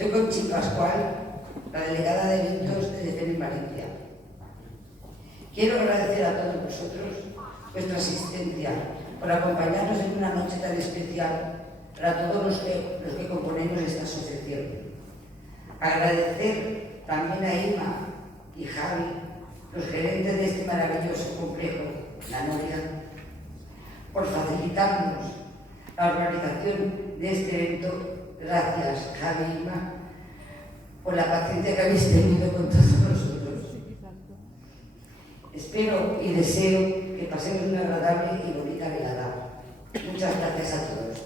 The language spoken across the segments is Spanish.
Soy Conchi Pascual, la delegada de eventos de Defensa en Valencia. Quiero agradecer a todos vosotros vuestra asistencia, por acompañarnos en una noche tan especial para todos los que componemos esta asociación. Agradecer también a Ima y Javi, los gerentes de este maravilloso complejo, La Noria, por facilitarnos la organización de este evento. Gracias, Javi y Ima, por la paciencia que habéis tenido con todos nosotros. Espero y deseo que pasemos una agradable y bonita velada. Muchas gracias a todos.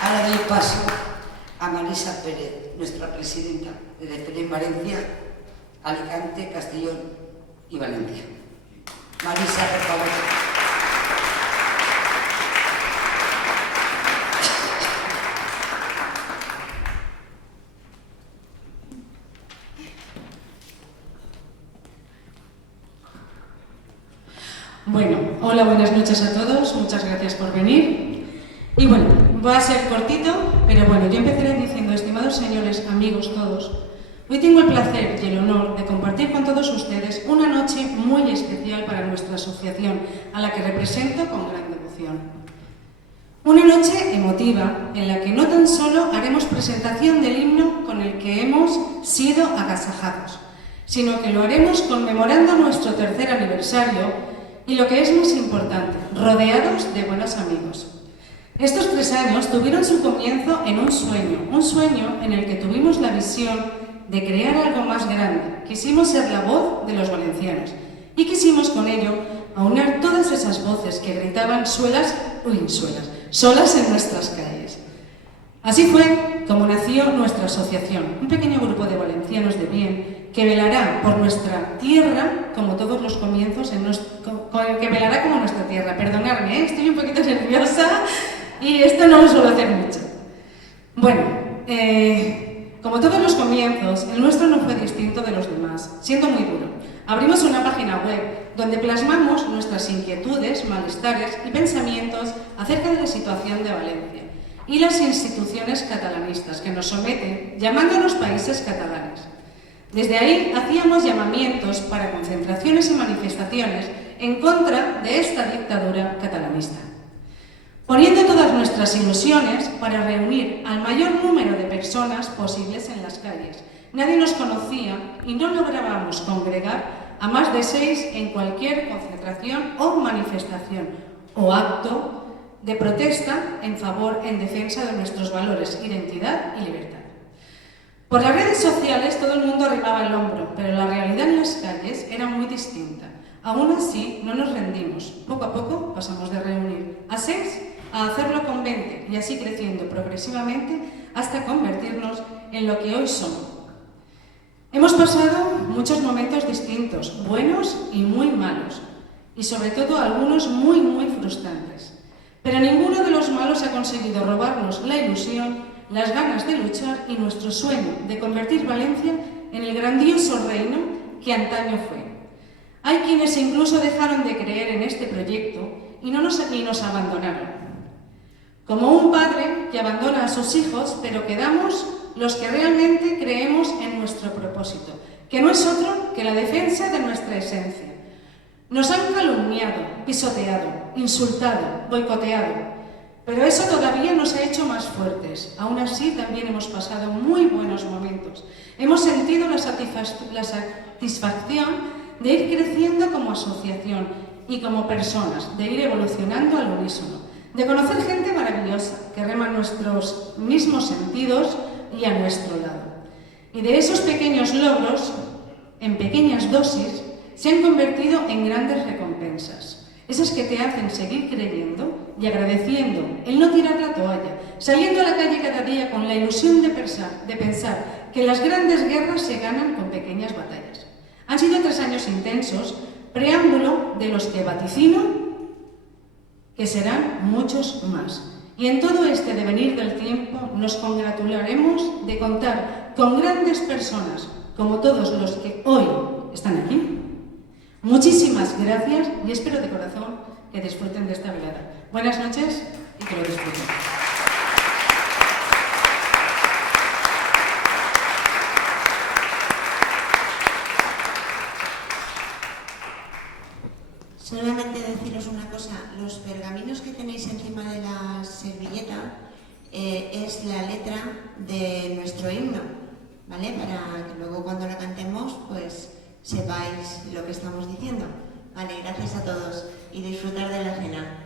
Ahora doy paso a Marisa Pérez, nuestra presidenta de Defensa en Valencia, Alicante, Castellón y Valencia. Marisa, por favor. Bueno, hola, buenas noches a todos, muchas gracias por venir. Y bueno, va a ser cortito, pero bueno, yo empezaré diciendo, estimados señores, amigos todos, hoy tengo el placer y el honor de compartir con todos ustedes una noche muy especial para nuestra asociación, a la que represento con gran devoción. Una noche emotiva, en la que no tan solo haremos presentación del himno con el que hemos sido agasajados, sino que lo haremos conmemorando nuestro 3er aniversario y lo que es más importante, rodeados de buenos amigos. Estos 3 años tuvieron su comienzo en un sueño en el que tuvimos la visión de crear algo más grande. Quisimos ser la voz de los valencianos y quisimos con ello aunar todas esas voces que gritaban solas en nuestras calles. Así fue como nació nuestra asociación, un pequeño grupo de valencianos de bien que velará por nuestra tierra, como todos los comienzos, que velará como nuestra tierra. Perdonadme, estoy un poquito nerviosa y esto no lo suelo hacer mucho. Bueno, como todos los comienzos, el nuestro no fue distinto de los demás, siendo muy duro. Abrimos una página web donde plasmamos nuestras inquietudes, malestares y pensamientos acerca de la situación de Valencia y las instituciones catalanistas que nos someten, llamándonos países catalanes. Desde ahí hacíamos llamamientos para concentraciones y manifestaciones en contra de esta dictadura catalanista, poniendo todas nuestras ilusiones para reunir al mayor número de personas posibles en las calles. Nadie nos conocía y no lográbamos congregar a más de 6 en cualquier concentración o manifestación o acto de protesta en defensa de nuestros valores, identidad y libertad. Por las redes sociales todo el mundo arrimaba el hombro, pero la realidad en las calles era muy distinta. Aún así, no nos rendimos. Poco a poco pasamos de reunir a 6 a hacerlo con 20 y así creciendo progresivamente hasta convertirnos en lo que hoy somos. Hemos pasado muchos momentos distintos, buenos y muy malos, y sobre todo algunos muy frustrantes. Pero ninguno de los malos ha conseguido robarnos la ilusión, las ganas de luchar y nuestro sueño de convertir Valencia en el grandioso reino que antaño fue. Hay quienes incluso dejaron de creer en este proyecto y nos abandonaron. Como un padre que abandona a sus hijos, pero quedamos los que realmente creemos en nuestro propósito, que no es otro que la defensa de nuestra esencia. Nos han calumniado, pisoteado, insultado, boicoteado, pero eso todavía nos ha hecho más fuertes. Aún así, también hemos pasado muy buenos momentos. Hemos sentido la satisfacción de ir creciendo como asociación y como personas, de ir evolucionando al unísono, de conocer gente maravillosa que rema nuestros mismos sentidos y a nuestro lado. Y de esos pequeños logros, en pequeñas dosis, se han convertido en grandes recompensas. Esas que te hacen seguir creyendo y agradeciendo el no tirar la toalla, saliendo a la calle cada día con la ilusión de pensar que las grandes guerras se ganan con pequeñas batallas. Han sido 3 años intensos, preámbulo de los que vaticino que serán muchos más. Y en todo este devenir del tiempo nos congratularemos de contar con grandes personas, como todos los que hoy están aquí. Muchísimas gracias y espero de corazón que disfruten de esta velada. Buenas noches y que lo disfruten. Solamente deciros una cosa, los pergaminos que tenéis encima de la servilleta es la letra de nuestro himno, ¿vale? Para que luego cuando la cantemos, pues sepáis lo que estamos diciendo. Vale, gracias a todos y disfrutar de la cena.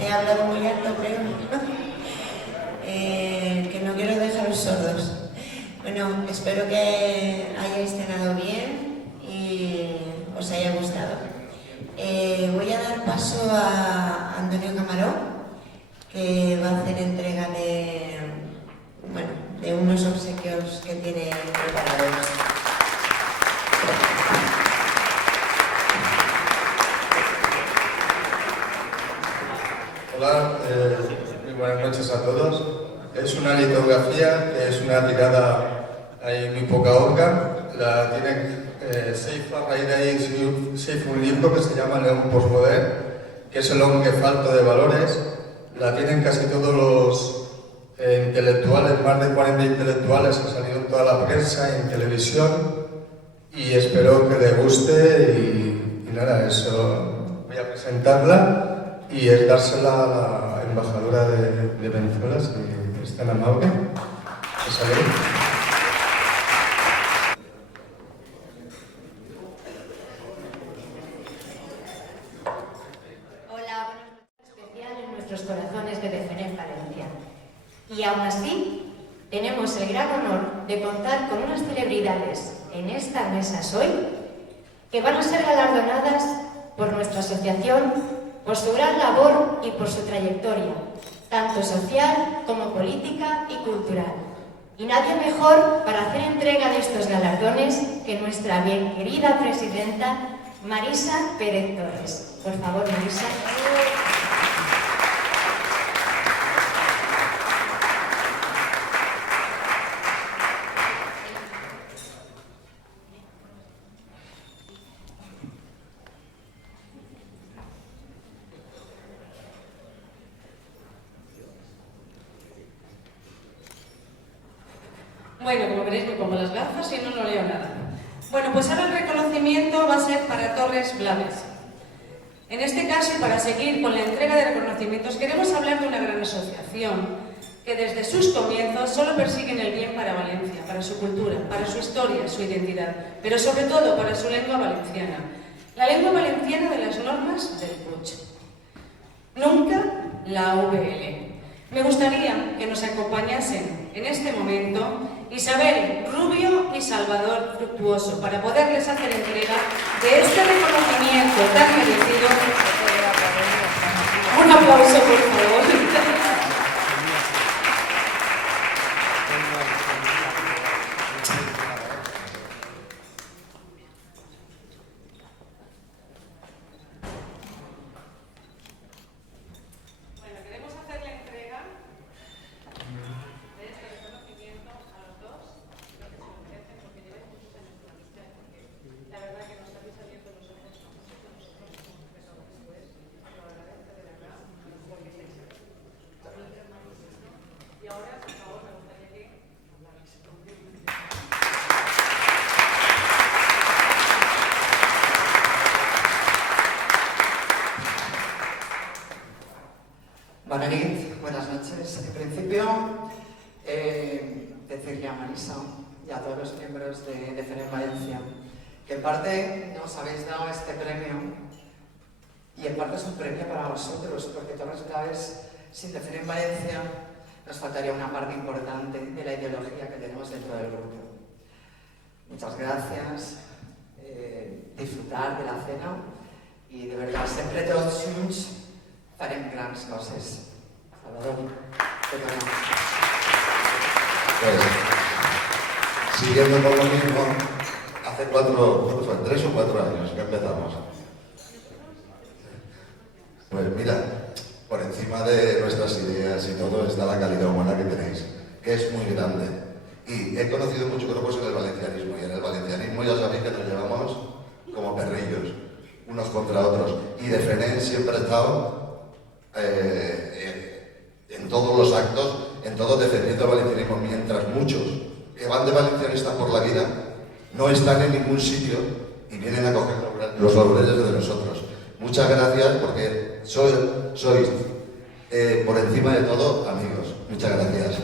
He hablado muy alto, creo. Que no quiero dejaros sordos. Bueno, espero que hayáis cenado bien y os haya gustado. Voy a dar paso a Antonio Camarón, que va a hacer entrega de unos obsequios que tiene preparados. Hola, muy buenas noches a todos. Es una litografía que es una tirada, hay muy poca obra. La tiene Seif a raíz de ahí, Seif un libro que se llama León Postmodern, que es el hombre falto de valores. La tienen casi todos los intelectuales, más de 40 intelectuales, ha salido en toda la prensa, en televisión, y espero que les guste y nada, eso voy a presentarla. Y es dársela a la embajadora de Venezuela, si es tan amable. Hola, buenas noches especial en nuestros corazones de Defensa Valencia. Y aún así, tenemos el gran honor de contar con unas celebridades en esta mesa hoy que van a ser galardonadas por nuestra asociación, por su gran labor y por su trayectoria, tanto social como política y cultural. Y nadie mejor para hacer entrega de estos galardones que nuestra bien querida presidenta Marisa Pérez Torres. Por favor, Marisa. Bueno, como veréis me pongo las gafas y no leo nada. Bueno, pues ahora el reconocimiento va a ser para Torres Blanes. En este caso, y para seguir con la entrega de reconocimientos, queremos hablar de una gran asociación que desde sus comienzos solo persiguen el bien para Valencia, para su cultura, para su historia, su identidad, pero sobre todo para su lengua valenciana, la lengua valenciana de las normas del Puig. Nunca la AVL. Me gustaría que nos acompañasen en este momento Isabel Rubio y Salvador Fructuoso para poderles hacer entrega de este reconocimiento tan merecido. Un aplauso, por favor. Buenas noches. En principio, decirle a Marisa y a todos los miembros de FENEM Valencia que en parte nos habéis dado este premio y en parte es un premio para vosotros, porque todas las claves, sin FENEM Valencia, nos faltaría una parte importante de la ideología que tenemos dentro del grupo. Muchas gracias, disfrutar de la cena y de verdad, sempre tots junts farem grans coses. Salvador, te toca. Pues, siguiendo con lo mismo, hace 3 o 4 años que empezamos. Pues mira, por encima de nuestras ideas y todo está la calidad humana que tenéis, que es muy grande. Y he conocido muchos grupos en el valencianismo, y en el valencianismo ya sabéis que nos llevamos como perrillos, unos contra otros. Y de FENEM siempre ha estado en todos los actos, en todo defendiendo el valencianismo, mientras muchos que van de valencianistas por la vida no están en ningún sitio y vienen a coger los laureles de nosotros. Muchas gracias porque sois por encima de todo amigos. Muchas gracias.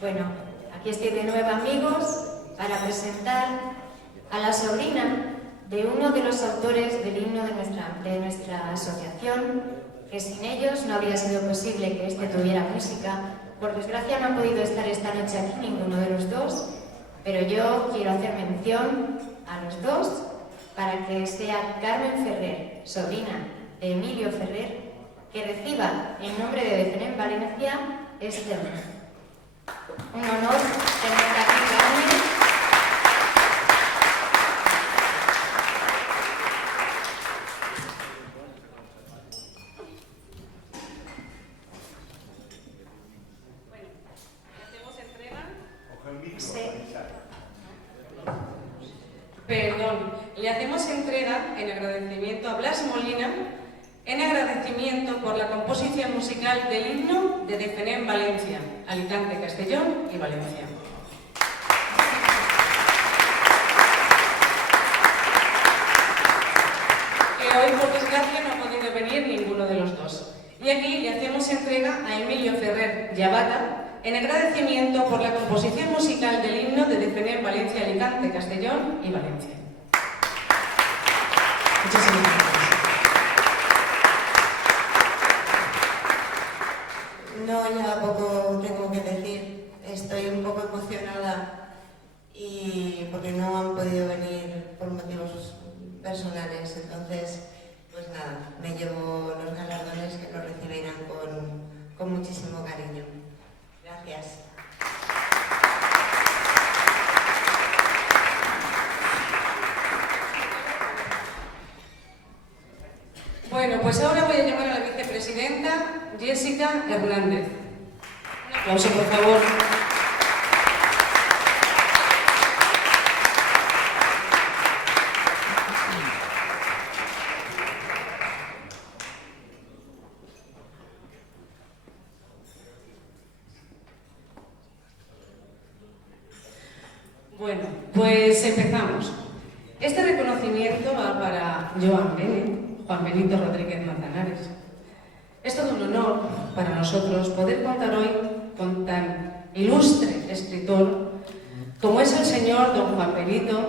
Bueno, aquí estoy de nuevo, amigos, para presentar a la sobrina de uno de los autores del himno de nuestra asociación, que sin ellos no habría sido posible que este tuviera música. Por desgracia no han podido estar esta noche aquí ninguno de los dos, pero yo quiero hacer mención a los dos para que sea Carmen Ferrer, sobrina de Emilio Ferrer, que reciba en nombre de FENEM Valencia este honor. Un honor tenerte aquí, Carmen. Bueno, hacemos entrega. Perdón, le hacemos entrega en agradecimiento a Blas Molina, en agradecimiento por la composición musical del himno de FENEM Valencia, Alicante, Castellón y Valencia. Que hoy, por desgracia, no ha podido venir ninguno de los dos. Y aquí le hacemos entrega a Emilio Ferrer Llavata, en agradecimiento por la composición musical del himno de FENEM Valencia, Alicante, Castellón y Valencia. Muchísimas gracias. No, ya poco tengo que decir. Estoy un poco emocionada y porque no han podido venir por motivos personales. Entonces, pues nada, me llevo los galardones que nos recibirán con muchísimo cariño. Gracias. Bueno, pues ahora voy a llamar a la vicepresidenta Jessica Hernández. Un aplauso, por favor. Este reconocimiento va para Juan Benito Rodríguez Manzanares. Es todo un honor para nosotros poder contar hoy con tan ilustre escritor como es el señor don Juan Benito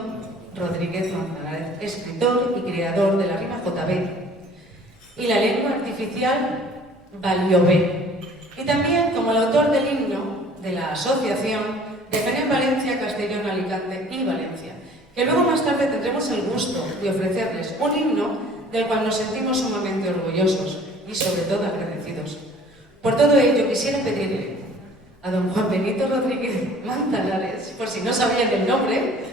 Rodríguez Manzanares, escritor y creador de la rima JB y la lengua artificial Valiobé, y también como el autor del himno de la asociación Defenem Valencia, Castellón, Alicante y Valencia, que luego más tarde tendremos el gusto de ofrecerles un himno del cual nos sentimos sumamente orgullosos y sobre todo agradecidos. Por todo ello quisiera pedirle a don Juan Benito Rodríguez Manzanares, por si no sabían el nombre,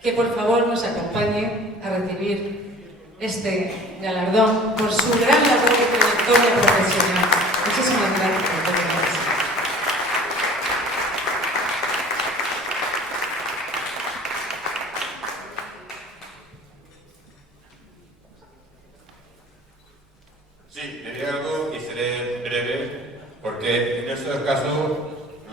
que por favor nos acompañe a recibir este galardón por su gran labor de trayectoria profesional. Muchísimas gracias por todo eso. Sí, diré algo y seré breve, porque en estos casos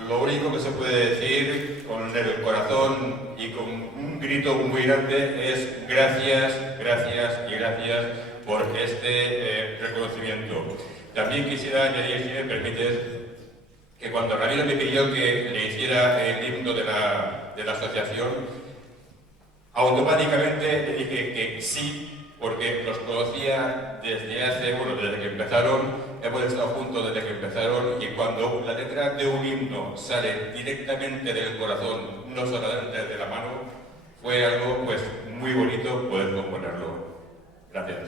lo único que se puede decir con el corazón y con un grito muy grande es gracias, gracias y gracias por este reconocimiento. También quisiera añadir, si me permites, que cuando Ramiro me pidió que le hiciera el himno de la asociación, automáticamente le dije que sí, porque los conocía desde que empezaron, hemos estado juntos desde que empezaron, y cuando la letra de un himno sale directamente del corazón, no solamente de la mano, fue algo pues muy bonito poder componerlo. Gracias.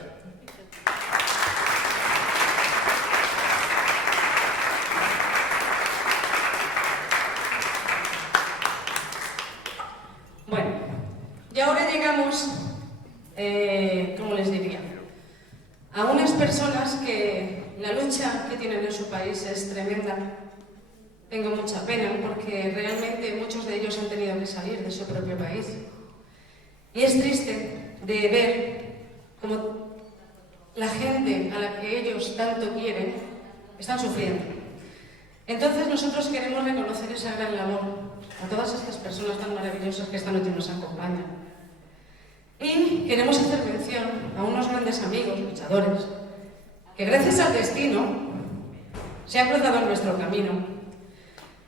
Bueno, y ahora llegamos, ¿cómo les diría?, a unas personas que la lucha que tienen en su país es tremenda. Tengo mucha pena porque realmente muchos de ellos han tenido que salir de su propio país. Y es triste de ver cómo la gente a la que ellos tanto quieren están sufriendo. Entonces nosotros queremos reconocer esa gran labor a todas estas personas tan maravillosas que esta noche nos acompañan. Y queremos hacer mención a unos grandes amigos, luchadores, que gracias al destino se han cruzado en nuestro camino.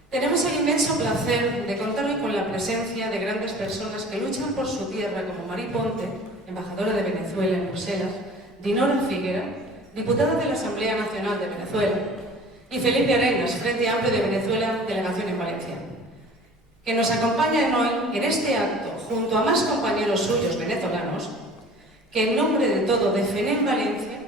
Tenemos el inmenso placer de contar hoy con la presencia de grandes personas que luchan por su tierra, como Mari Ponte, embajadora de Venezuela en Bruselas, Dinora Figuera, diputada de la Asamblea Nacional de Venezuela, y Felipe Arenas, Frente Amplio de Venezuela, delegación en Valencia, que nos acompañan hoy en este acto, junto a más compañeros suyos venezolanos, que en nombre de todo Defenem Valencia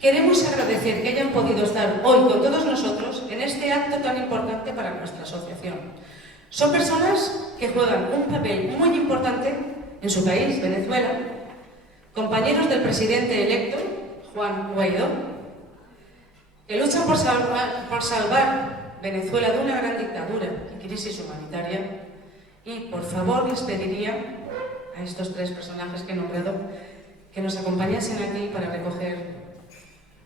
queremos agradecer que hayan podido estar hoy con todos nosotros en este acto tan importante para nuestra asociación. Son personas que juegan un papel muy importante en su país, Venezuela, compañeros del presidente electo, Juan Guaidó, que luchan por salvar Venezuela de una gran dictadura y crisis humanitaria. Y por favor les pediría a estos tres personajes que he nombrado que nos acompañasen aquí para recoger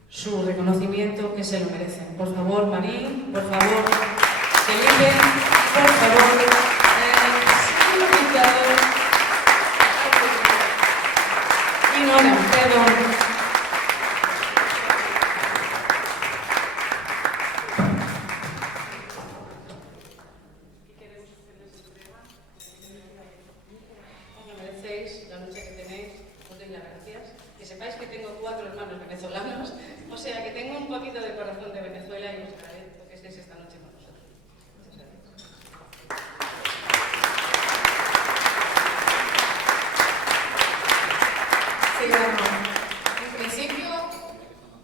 su reconocimiento, que se lo merecen. Por favor, Marí, por favor, Felipe, por favor, y Nora, perdón. La lucha que tenéis, os doy las gracias. Que sepáis que tengo 4 hermanos venezolanos, o sea que tengo un poquito de corazón de Venezuela y os agradezco que estéis esta noche con nosotros. Muchas gracias. Sí, bueno, en principio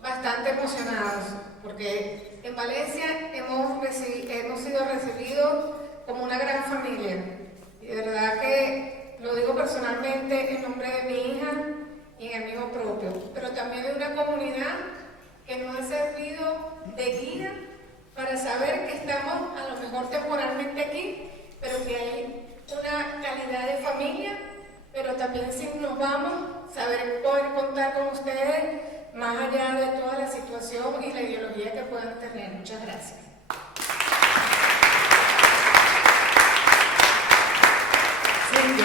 bastante emocionados, porque en Valencia hemos sido recibidos como una gran familia. Y de verdad que lo digo personalmente en nombre de mi hija y en el mío propio, pero también de una comunidad que nos ha servido de guía para saber que estamos a lo mejor temporalmente aquí, pero que hay una calidad de familia, pero también si nos vamos, saber poder contar con ustedes más allá de toda la situación y la ideología que puedan tener. Muchas gracias. Sí, yo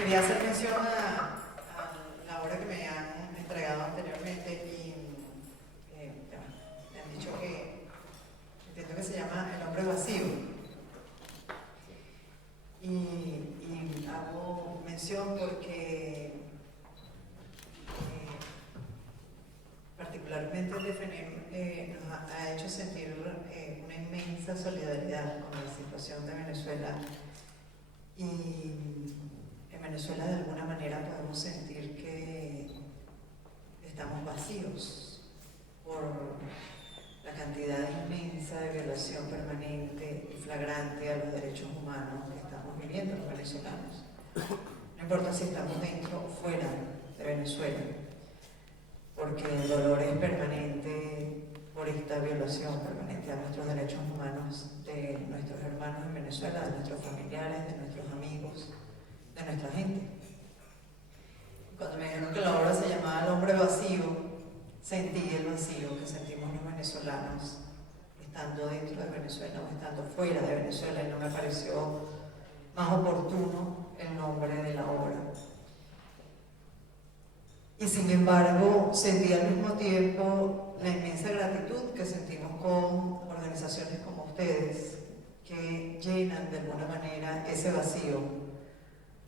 quería hacer mención a la obra que me han entregado anteriormente y me han dicho que entiendo que se llama El hombre vacío. Y hago mención porque particularmente el DFNEM nos ha hecho sentir una inmensa solidaridad con la situación de Venezuela, y en Venezuela de alguna manera podemos sentir que estamos vacíos por la cantidad inmensa de violación permanente y flagrante a los derechos humanos que estamos viviendo los venezolanos. No importa si estamos dentro o fuera de Venezuela, porque el dolor es permanente por esta violación permanente a nuestros derechos humanos de nuestros hermanos en Venezuela, de nuestros familiares, de nuestros amigos, de nuestra gente. Cuando me dijeron que la obra se llamaba El hombre vacío, sentí el vacío que sentimos los venezolanos estando dentro de Venezuela o estando fuera de Venezuela, y no me pareció más oportuno el nombre de la obra. Y sin embargo, sentí al mismo tiempo la inmensa gratitud que sentimos con organizaciones como ustedes, que llenan de alguna manera ese vacío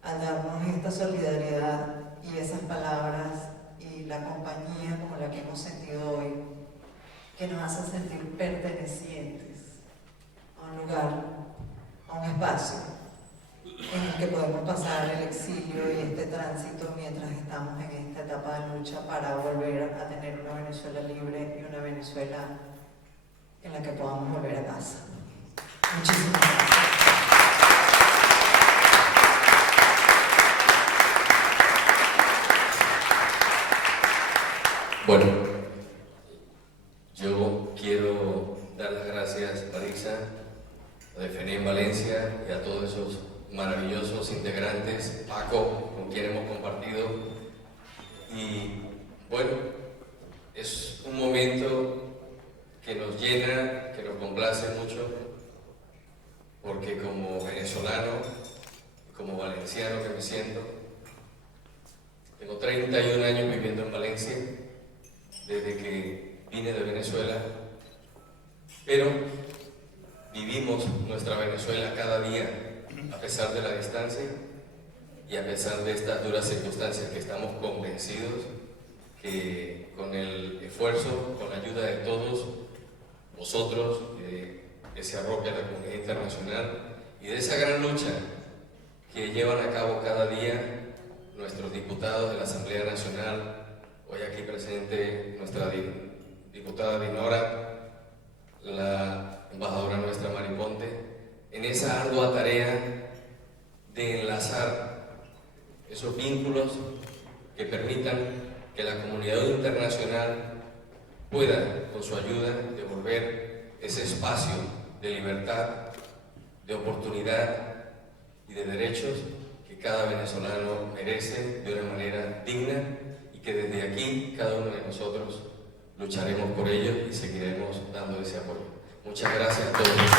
al darnos esta solidaridad y esas palabras y la compañía como la que hemos sentido hoy, que nos hace sentir pertenecientes a un lugar, a un espacio en el que podemos pasar el exilio y este tránsito mientras estamos en esta etapa de lucha para volver a tener una Venezuela libre y una Venezuela en la que podamos volver a casa. Muchísimas gracias. Bueno, yo quiero dar las gracias a Marisa, a DFNEM Valencia y a todos esos maravillosos integrantes, Paco, con quien hemos compartido. Y bueno, es un momento que nos llena, que nos complace mucho, porque como venezolano, como valenciano que me siento, tengo 31 años viviendo en Valencia, desde que vine de Venezuela, pero vivimos nuestra Venezuela cada día, a pesar de la distancia y a pesar de estas duras circunstancias, que estamos convencidos que con el esfuerzo, con la ayuda de todos vosotros, que se arrope a la comunidad internacional y de esa gran lucha que llevan a cabo cada día nuestros diputados de la Asamblea Nacional, hoy aquí presente nuestra diputada Dinora, la embajadora nuestra Mariponte, en esa ardua tarea de enlazar esos vínculos que permitan que la comunidad internacional pueda, con su ayuda, devolver ese espacio de libertad, de oportunidad y de derechos que cada venezolano merece de una manera digna, y que desde aquí cada uno de nosotros lucharemos por ello y seguiremos dando ese apoyo. Muchas gracias a todos ustedes.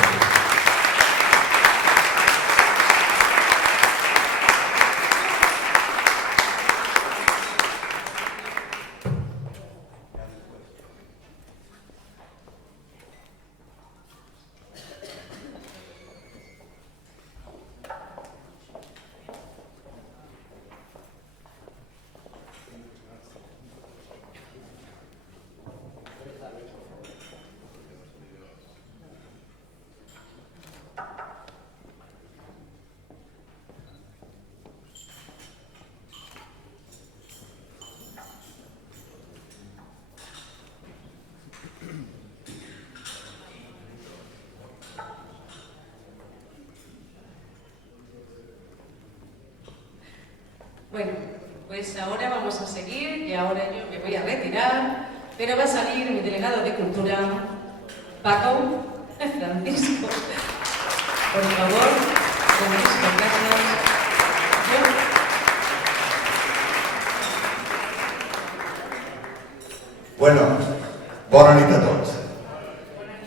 Bueno, pues ahora vamos a seguir y ahora yo me voy a retirar, pero va a salir mi delegado de Cultura, Paco Francisco. Por favor, Francisco, gracias. Bueno, bona nit a tots.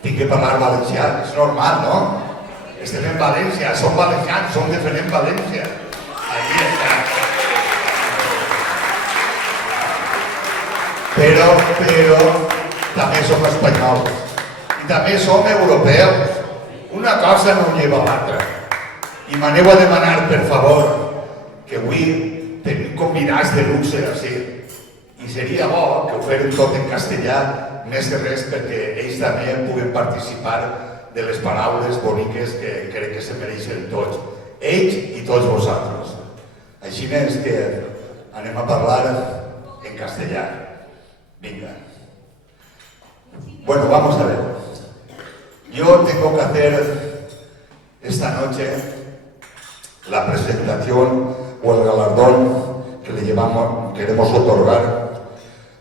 Tinc que parlar valencià, és normal, no? Estem en València, som valencians, som de València. Aquí està. però també som espanyols i també som europeus. Una cosa no lleva l'altra. I m'aneu a demanar, per favor, que avui tenim convidats de luxe així. I seria bo que ho fèrem tot en castellà, més que res perquè ells també puguen participar de les paraules boniques que crec que se mereixen tots. Ells i tots vosaltres. Així és que anem a parlar en castellà. Venga. Bueno, vamos a ver. Yo tengo que hacer esta noche la presentación o el galardón que le queremos otorgar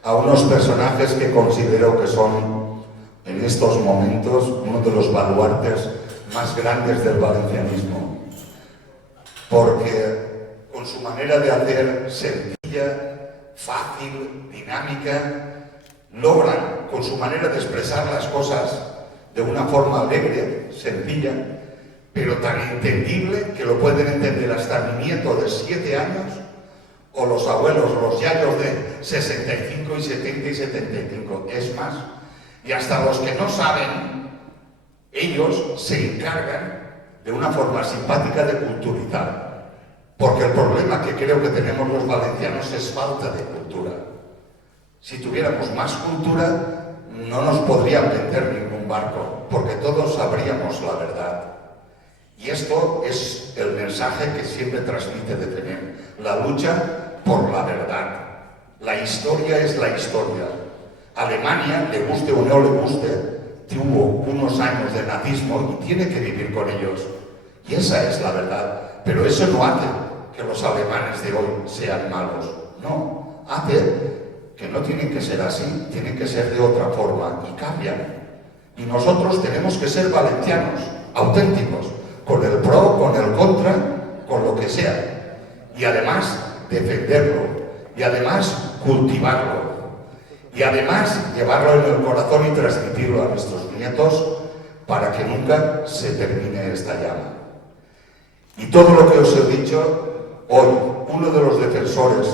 a unos personajes que considero que son en estos momentos uno de los baluartes más grandes del valencianismo, porque con su manera de hacer sencilla, fácil, dinámica, logran con su manera de expresar las cosas de una forma alegre, sencilla, pero tan entendible que lo pueden entender hasta mi nieto de 7 años o los abuelos, los yayos de 65 y 70 y 75. Es más, y hasta los que no saben, ellos se encargan de una forma simpática de culturizar. Porque el problema que creo que tenemos los valencianos es falta de cultura. Si tuviéramos más cultura, no nos podrían vender ningún barco, porque todos sabríamos la verdad. Y esto es el mensaje que siempre transmite de tener la lucha por la verdad. La historia es la historia. Alemania, le guste o no le guste, tuvo unos años de nazismo y tiene que vivir con ellos. Y esa es la verdad. Pero eso no hace que los alemanes de hoy sean malos. No, hace que no tienen que ser así, tienen que ser de otra forma y cambian. Y nosotros tenemos que ser valencianos, auténticos, con el pro, con el contra, con lo que sea. Y además defenderlo, y además cultivarlo, y además llevarlo en el corazón y transmitirlo a nuestros nietos para que nunca se termine esta llama. Y todo lo que os he dicho, hoy uno de los defensores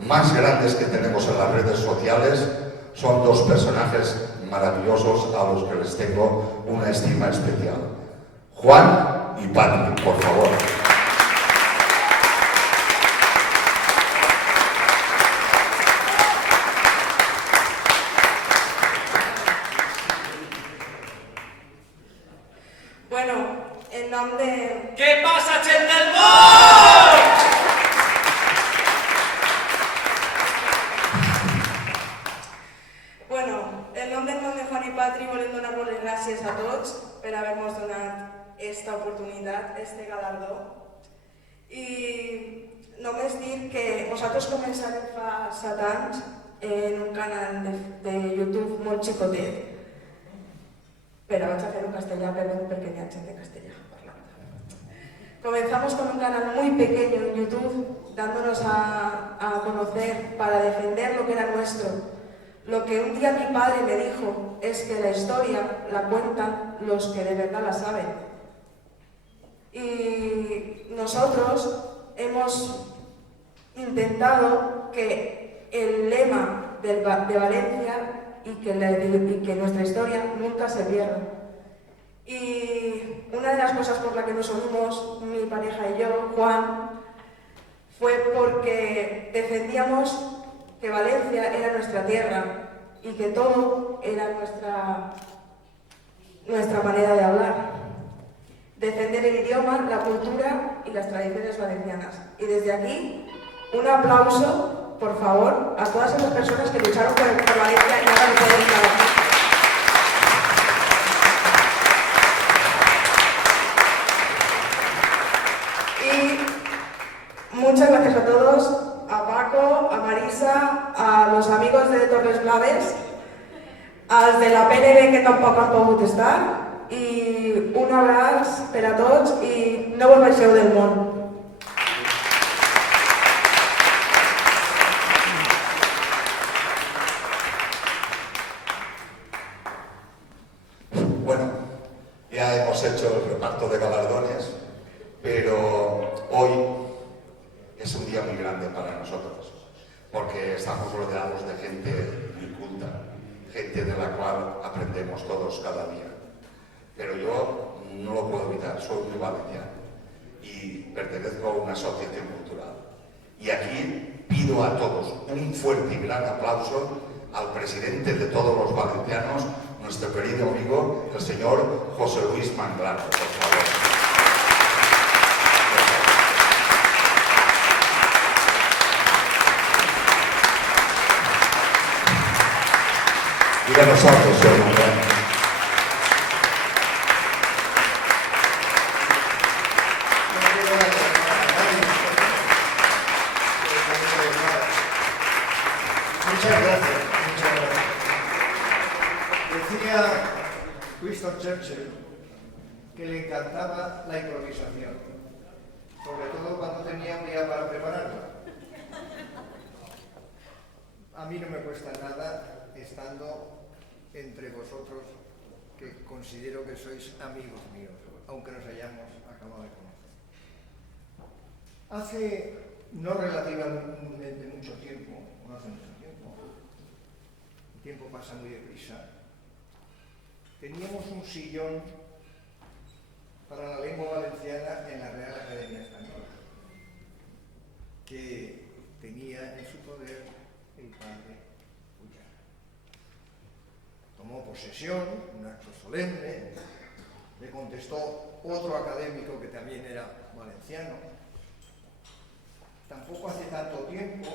más grandes que tenemos en las redes sociales son dos personajes maravillosos a los que les tengo una estima especial. Juan y Patri, por favor. Bueno, en nom de... ¿Qué pasa, gent del món? Bueno, en nom del món de Juan i Patri volem donar-vos les gràcies a tots per haver-nos donat esta oportunitat, este galardó. I només dir que vosaltres començarem fa 7 anys en un canal de YouTube molt xicotet, pero vaig a fer en castellà perquè hi ha gent de castellà parlant. Comenzamos con un canal muy pequeño en YouTube, dándonos a conocer para defender lo que era nuestro. Lo que un día mi padre me dijo es que la historia la cuentan los que de verdad la saben. Y nosotros hemos intentado que el lema de Valencia y que nuestra historia nunca se pierda. Y una de las cosas por las que nos unimos, mi pareja y yo, Juan, fue porque defendíamos que Valencia era nuestra tierra y que todo era nuestra manera de hablar. Defender el idioma, la cultura y las tradiciones valencianas. Y desde aquí, un aplauso, por favor, a todas esas personas que lucharon por Valencia y ahora lo pueden estar aquí. Y muchas gracias a todos, a Paco, a Marisa, a los amigos de Torres Blaves, als de la PNB que tampoc han pogut estar, i un abraç per a tots i no vos baixeu del món. Bueno, ya hemos hecho el reparto de galardones, pero hoy es un día muy grande para nosotros, porque estamos rodeados de gente muy culta, gente de la cual aprendemos todos cada día. Pero yo no lo puedo evitar, soy muy valenciano y pertenezco a una asociación cultural. Y aquí pido a todos un fuerte y gran aplauso al presidente de todos los valencianos, nuestro querido amigo, el señor José Luis Manglano, por favor. Y a nosotros, señor Manglano. Muchas gracias. Decía Winston Churchill que le encantaba la improvisación, sobre todo cuando tenía un día para prepararla. A mí no me cuesta nada estando entre vosotros, que considero que sois amigos míos, aunque nos hayamos acabado de conocer. Hace no relativamente mucho tiempo, no hace mucho tiempo, el tiempo pasa muy deprisa, teníamos un sillón para la lengua valenciana en la Real Academia Española, que tenía en su poder el padre Puyar. Tomó posesión, un acto solemne, le contestó otro académico que también era valenciano. Tampoco hace tanto tiempo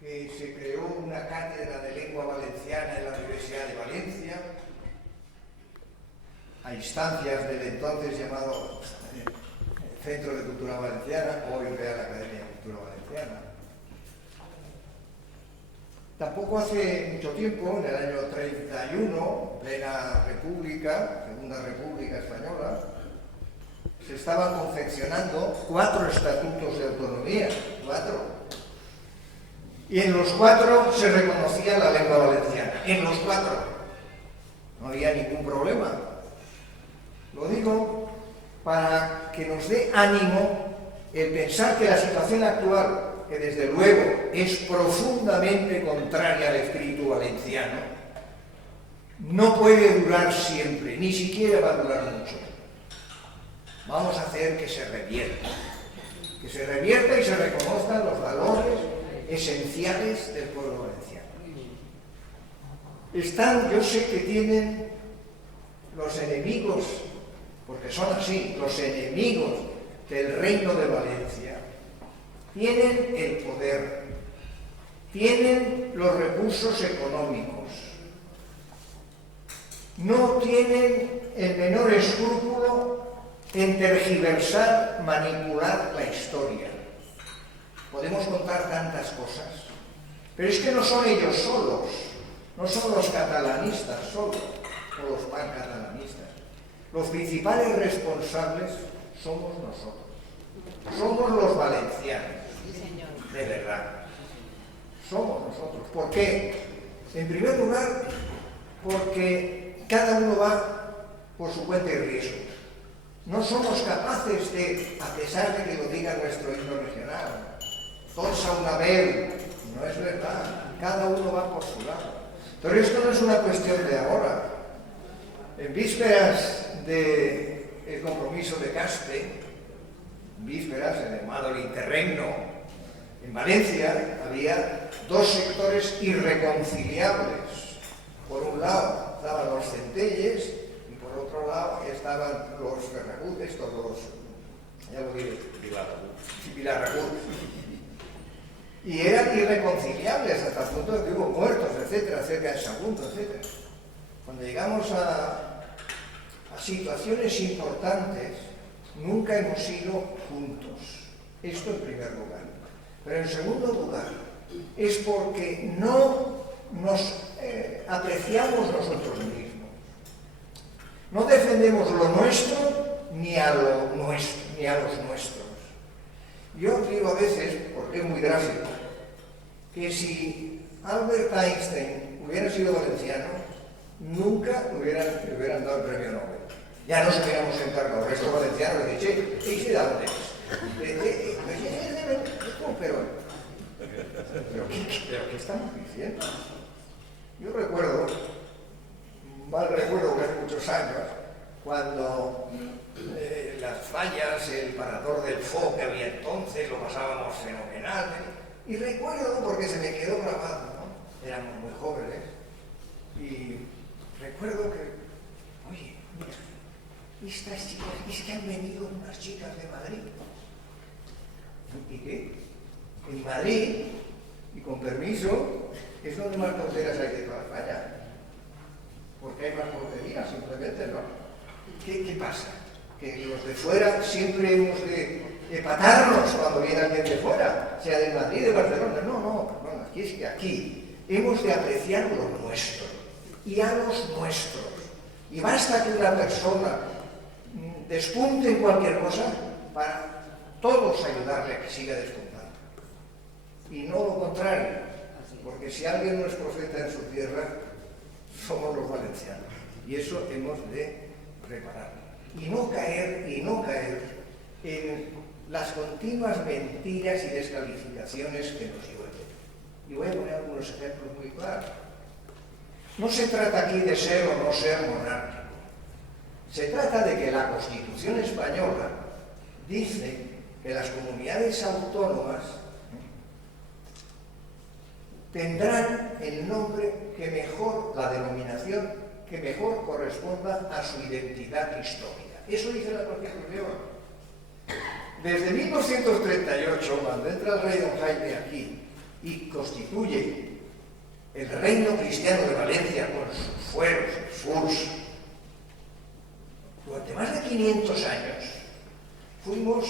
que se creó una cátedra de lengua valenciana en la Universidad de Valencia, a instancias del entonces llamado Centro de Cultura Valenciana, hoy Real Academia de Cultura Valenciana. Tampoco hace mucho tiempo, en el año 31, plena República, Segunda República Española, se estaban confeccionando 4 estatutos de autonomía, 4. Y en los 4 se reconocía la lengua valenciana, en los 4. No había ningún problema. Lo digo para que nos dé ánimo el pensar que la situación actual, que desde luego es profundamente contraria al espíritu valenciano, no puede durar siempre, ni siquiera va a durar mucho. Vamos a hacer que se revierta y se reconozcan los valores esenciales del pueblo valenciano. Yo sé que tienen los enemigos, porque son así, los enemigos del Reino de Valencia, tienen el poder, tienen los recursos económicos, no tienen el menor escrúpulo en tergiversar, manipular la historia. Podemos contar tantas cosas, pero es que no son ellos solos, no son los catalanistas solos, o los pancatalanistas. Los principales responsables somos nosotros, somos los valencianos, de verdad, somos nosotros. ¿Por qué? En primer lugar, porque cada uno va por su cuenta y riesgo. No somos capaces de, a pesar de que lo diga nuestro himno regional, tots a una veu, no es verdad, cada uno va por su lado. Pero esto no es una cuestión de ahora. En vísperas del compromiso de Caspe, en vísperas, en el llamado el interregno, en Valencia había 2 sectores irreconciliables. Por un lado estaban los centelles, por otro lado estaban los Ferragut, estos los, ya lo diré, Pilarragut. Y eran irreconciliables hasta el punto de que hubo muertos, etcétera, cerca de Sagunto, etcétera. Cuando llegamos a situaciones importantes, nunca hemos ido juntos. Esto en primer lugar. Pero en segundo lugar, es porque no nos apreciamos nosotros mismos. No defendemos lo nuestro ni a los nuestros. Yo digo a veces, porque es muy gráfico, que si Albert Einstein hubiera sido valenciano, nunca le hubieran dado el premio Nobel. Ya nos hubiéramos encargado el resto valenciano de decir, ¿y de dónde es? Pero estamos diciendo. Yo recuerdo, mal recuerdo que hace muchos años, cuando las fallas, el parador del FO que había entonces, lo pasábamos fenomenal. Y recuerdo, porque se me quedó grabado, ¿no? Éramos muy jóvenes, y recuerdo que, oye, mira, estas chicas, es que han venido unas chicas de Madrid. ¿Y qué? En Madrid, y con permiso, es donde más porteras hay de toda España. Porque hay más porterías, simplemente, ¿no? ¿Qué pasa? Que los de fuera siempre hemos de patarnos cuando viene alguien de fuera, sea de Madrid, de Barcelona. No, aquí es que aquí hemos de apreciar lo nuestro y a los nuestros. Y basta que una persona despunte en cualquier cosa para todos ayudarle a que siga despuntando. Y no lo contrario, porque si alguien no es profeta en su tierra, somos los valencianos. Y eso hemos de reparar. Y no caer en las continuas mentiras y descalificaciones que nos llueven. Y voy a poner algunos ejemplos muy claros. No se trata aquí de ser o no ser monárquico. Se trata de que la Constitución española dice que las comunidades autónomas tendrán el nombre que mejor, la denominación que mejor corresponda a su identidad histórica. Eso dice la Constitución. Desde 1938, cuando entra el rey don Jaime aquí y constituye el Reino Cristiano de Valencia con sus fueros, sus furs, durante más de 500 años fuimos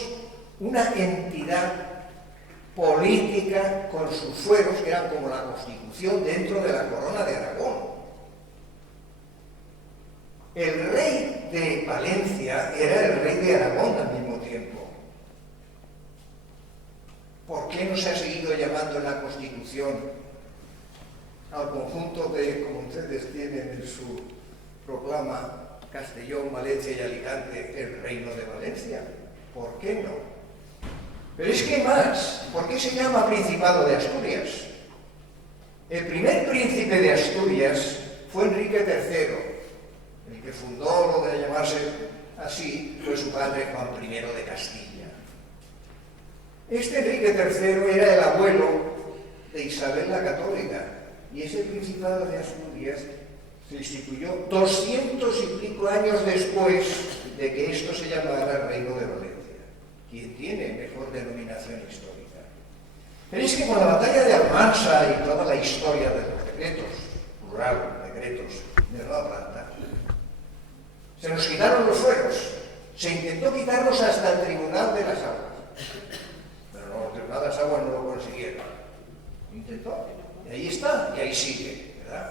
una entidad política con sus fueros que eran como la Constitución dentro de la Corona de Aragón. El rey de Valencia era el rey de Aragón al mismo tiempo. ¿Por qué no se ha seguido llamando en la Constitución al conjunto de, como ustedes tienen en su proclama, Castellón, Valencia y Alicante, el Reino de Valencia? ¿Por qué no? Pero es que más, ¿por qué se llama Principado de Asturias? El primer príncipe de Asturias fue Enrique III. El que fundó lo de llamarse así fue su padre Juan I de Castilla. Este Enrique III era el abuelo de Isabel la Católica, y ese Principado de Asturias se instituyó 200 y pico años después de que esto se llamara Reino de Valencia. ¿Quién tiene mejor denominación histórica? Pero es que con la batalla de Almansa y toda la historia de los decretos, plural, decretos de Nueva Plata, se nos quitaron los fueros. Se intentó quitarnos hasta el Tribunal de las Aguas. Pero no, el Tribunal de las Aguas no lo consiguieron. Intentó. Y ahí está, y ahí sigue, ¿verdad?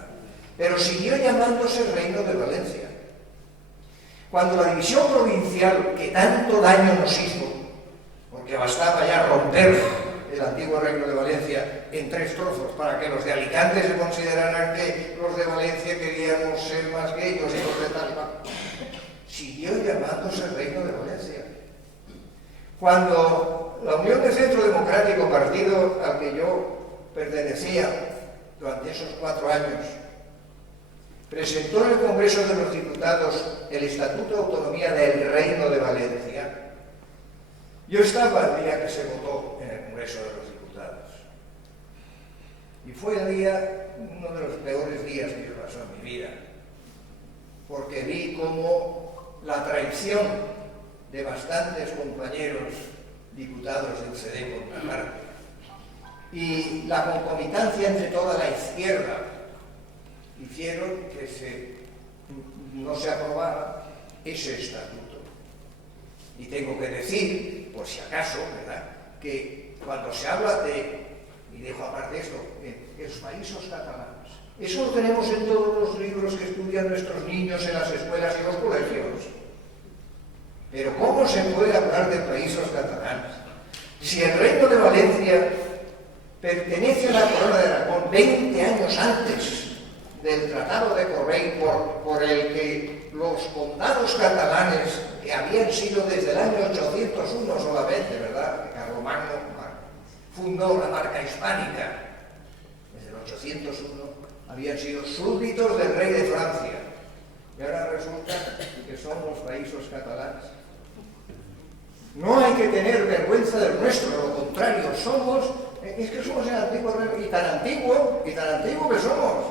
Pero siguió llamándose Reino de Valencia. Cuando la división provincial, que tanto daño nos hizo, porque bastaba ya romper el antiguo Reino de Valencia en 3 trozos para que los de Alicante se consideraran que los de Valencia queríamos ser más que ellos y los de tal, siguió llamándose Reino de Valencia. Cuando la Unión de Centro Democrático, partido al que yo pertenecía durante esos 4 años, presentó en el Congreso de los Diputados el Estatuto de Autonomía del Reino de Valencia, yo estaba el día que se votó en el Congreso de los Diputados. Y fue el día, uno de los peores días que yo pasé en mi vida, porque vi cómo la traición de bastantes compañeros diputados del CD contra parte y la concomitancia entre toda la izquierda hicieron que no se aprobara ese estatuto. Y tengo que decir, por si acaso, ¿verdad?, que cuando se habla de, y dejo aparte esto, de los países catalanes, eso lo tenemos en todos los libros que estudian nuestros niños en las escuelas y los colegios. Pero ¿cómo se puede hablar de países catalanes si el Reino de Valencia pertenece a la Corona de Aragón 20 años antes del Tratado de Correy, por el que los condados catalanes, que habían sido desde el año 801 solamente, ¿verdad?, que Carlomagno fundó la marca hispánica, desde el 1801 habían sido súbditos del rey de Francia. Y ahora resulta que son los países catalanes. No hay que tener vergüenza del nuestro, lo contrario, es que somos el antiguo rey, y tan antiguo que somos,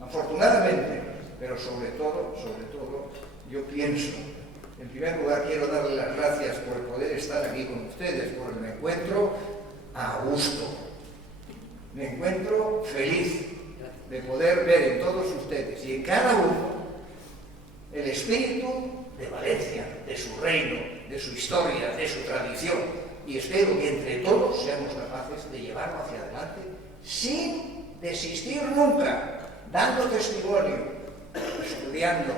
afortunadamente. Pero sobre todo, yo pienso, en primer lugar quiero darle las gracias por poder estar aquí con ustedes, porque me encuentro a gusto, me encuentro feliz de poder ver en todos ustedes y en cada uno el espíritu de Valencia, de su reino, de su historia, de su tradición, y espero que entre todos seamos capaces de llevarlo hacia adelante sin desistir nunca, dando testimonio, estudiando,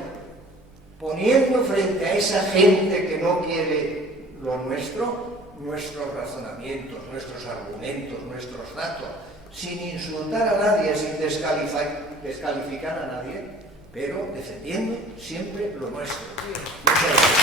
poniendo frente a esa gente que no quiere lo nuestro, nuestros razonamientos, nuestros argumentos, nuestros datos, sin insultar a nadie, sin descalificar a nadie, pero defendiendo siempre lo nuestro. Muchas gracias.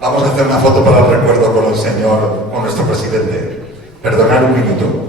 Vamos a hacer una foto para el recuerdo con nuestro presidente. Perdonad un minuto.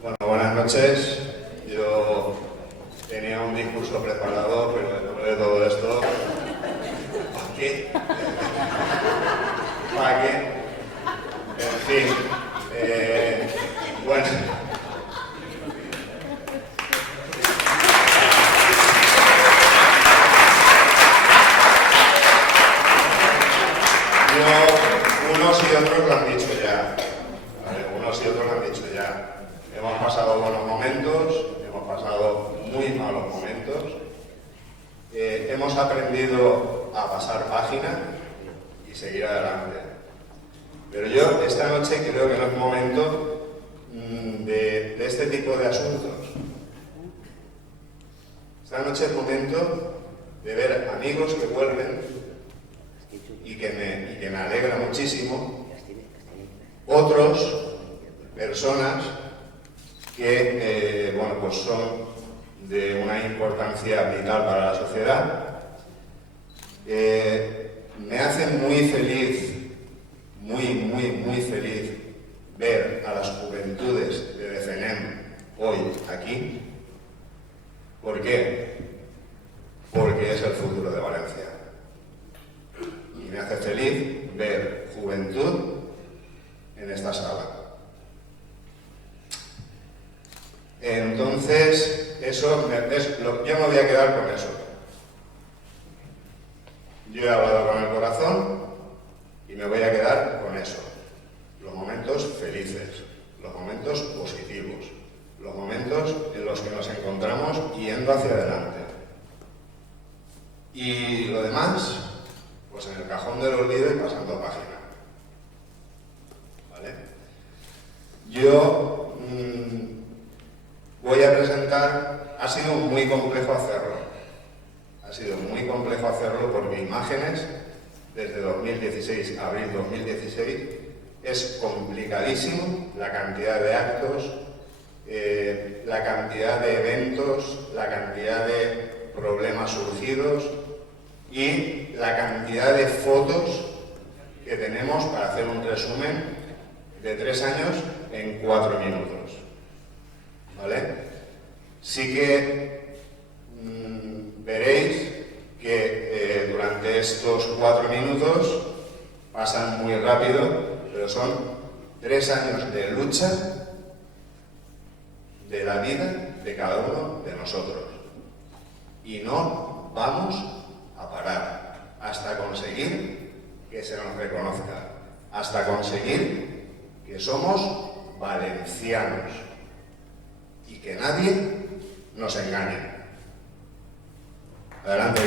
Bueno, buenas noches. Yo tenía un discurso preparado, pero después de todo esto, ¿para qué? ¿Para qué? En fin, bueno. Unos y otros lo han dicho ya. Unos y otros lo han dicho ya. Hemos pasado buenos momentos, hemos pasado muy malos momentos. Hemos aprendido a pasar página y seguir adelante. Pero yo esta noche creo que no es momento de este tipo de asuntos. Esta noche es momento de ver amigos que vuelven y que me alegra muchísimo. Otros, personas que bueno, pues son de una importancia vital para la sociedad. Me hace muy feliz, muy feliz ver a las juventudes de DEFENEM hoy aquí. ¿Por qué? Porque es el futuro de Valencia. Y me hace feliz ver juventud en esta sala. Entonces, yo me voy a quedar con eso. Yo he hablado con el corazón y me voy a quedar con eso. Los momentos felices, los momentos positivos, los momentos en los que nos encontramos yendo hacia adelante. Y lo demás, pues en el cajón del olvido y pasando página. ¿Vale? Yo voy a presentar, ha sido muy complejo hacerlo. Ha sido muy complejo hacerlo porque Imágenes, desde 2016, abril 2016, es complicadísimo la cantidad de actos, la cantidad de eventos, la cantidad de problemas surgidos y la cantidad de fotos que tenemos para hacer un resumen de 3 años en 4 minutos. ¿Vale? Sí que veréis que durante estos 4 minutos pasan muy rápido, pero son 3 años de lucha de la vida de cada uno de nosotros. Y no vamos a parar hasta conseguir que se nos reconozca, hasta conseguir que somos valencianos y que nadie nos engañe. Adelante.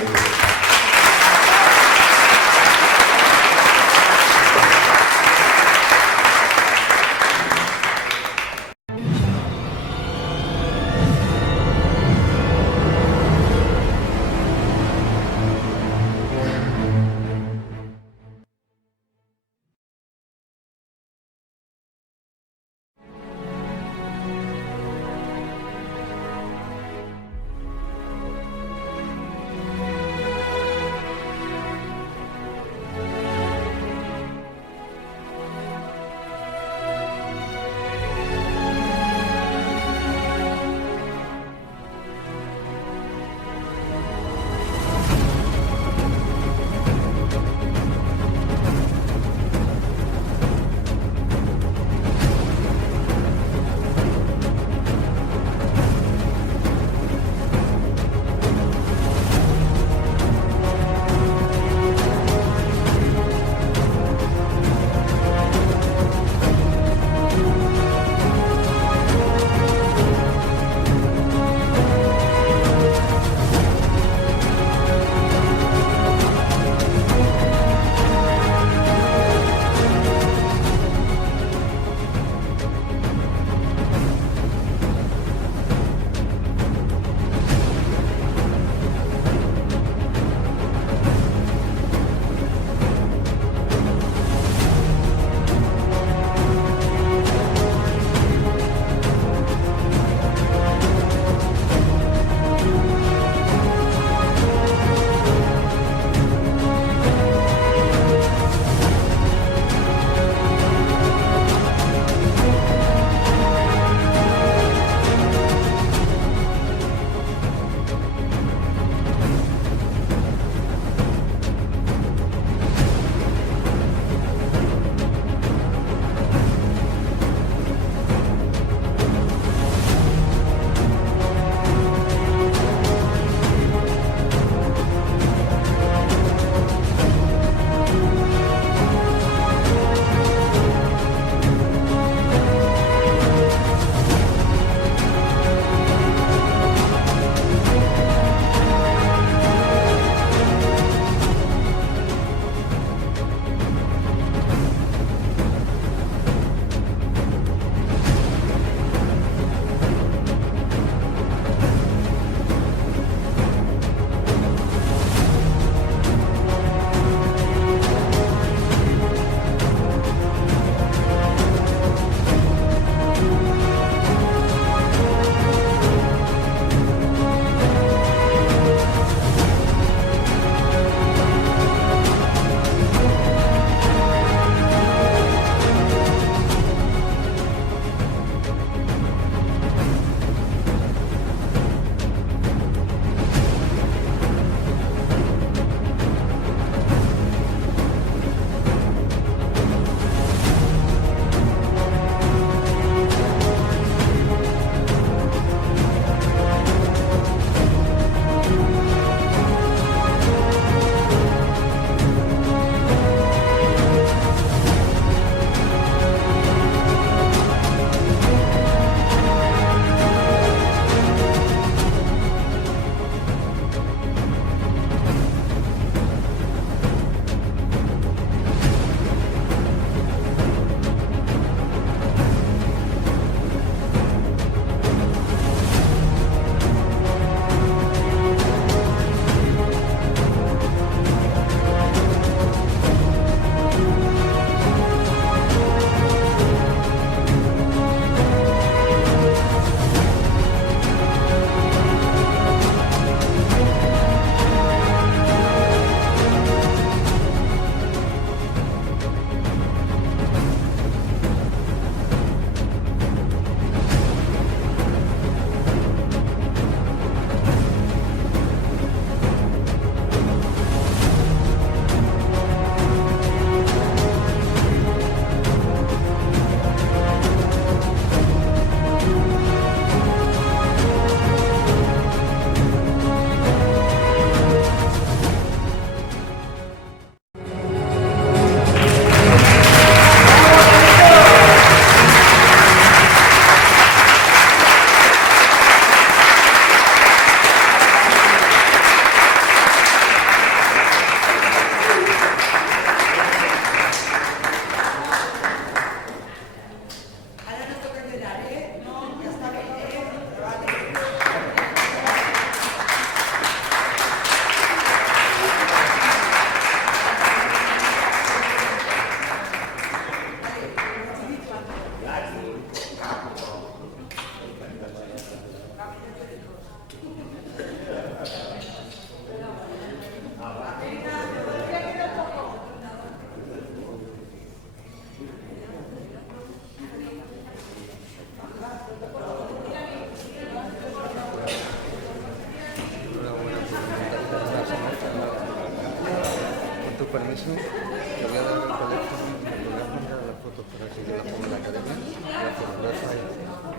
permiso, te voy a dar el teléfono, te voy a mandar las fotos para que yo las ponga en la academia. Gracias, gracias.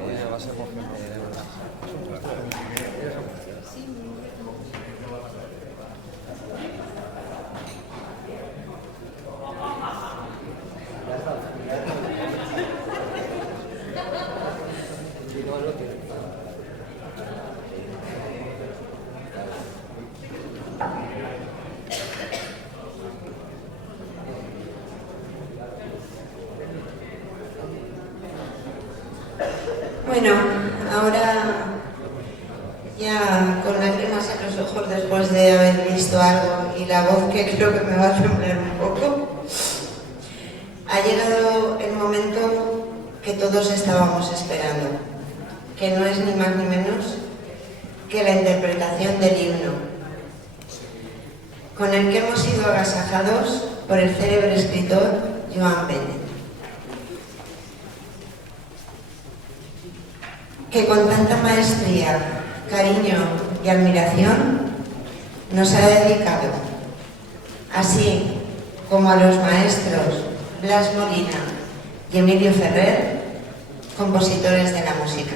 Ella va a ser Bueno, ahora ya con lágrimas en los ojos después de haber visto algo y la voz que creo que me va a temblar un poco, ha llegado el momento que todos estábamos esperando, que no es ni más ni menos que la interpretación del himno, con el que hemos sido agasajados por el célebre escritor Joan Bennett, que con tanta maestría, cariño y admiración nos ha dedicado, así como a los maestros Blas Molina y Emilio Ferrer, compositores de la música.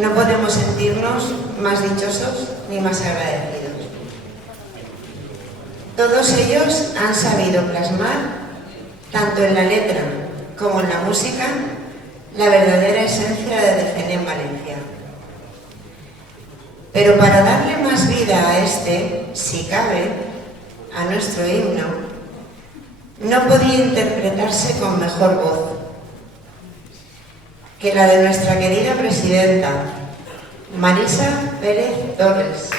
No podemos sentirnos más dichosos ni más agradecidos. Todos ellos han sabido plasmar, tanto en la letra como en la música, la verdadera esencia de Defenem Valencia. Pero para darle más vida a este, si cabe, a nuestro himno, no podía interpretarse con mejor voz que la de nuestra querida presidenta, Marisa Pérez Torres.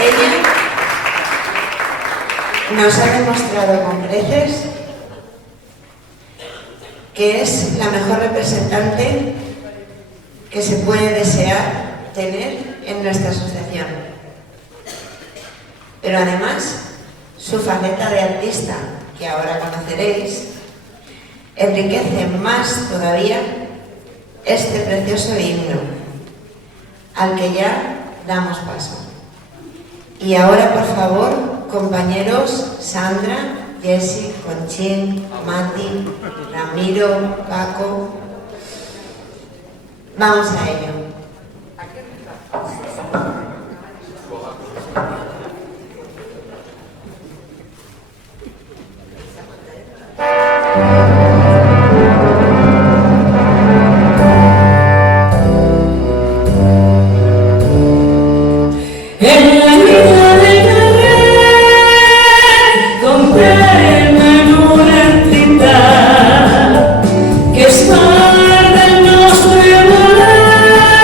Ella nos ha demostrado con creces que es la mejor representante que se puede desear tener en nuestra asociación. Pero además, su faceta de artista, que ahora conoceréis, enriquece más todavía este precioso himno, al que ya damos paso. Y ahora, por favor, compañeros, Sandra, Jessy, Conchín, Mati, Ramiro, Paco, vamos a ello. Que es part del nostre voler.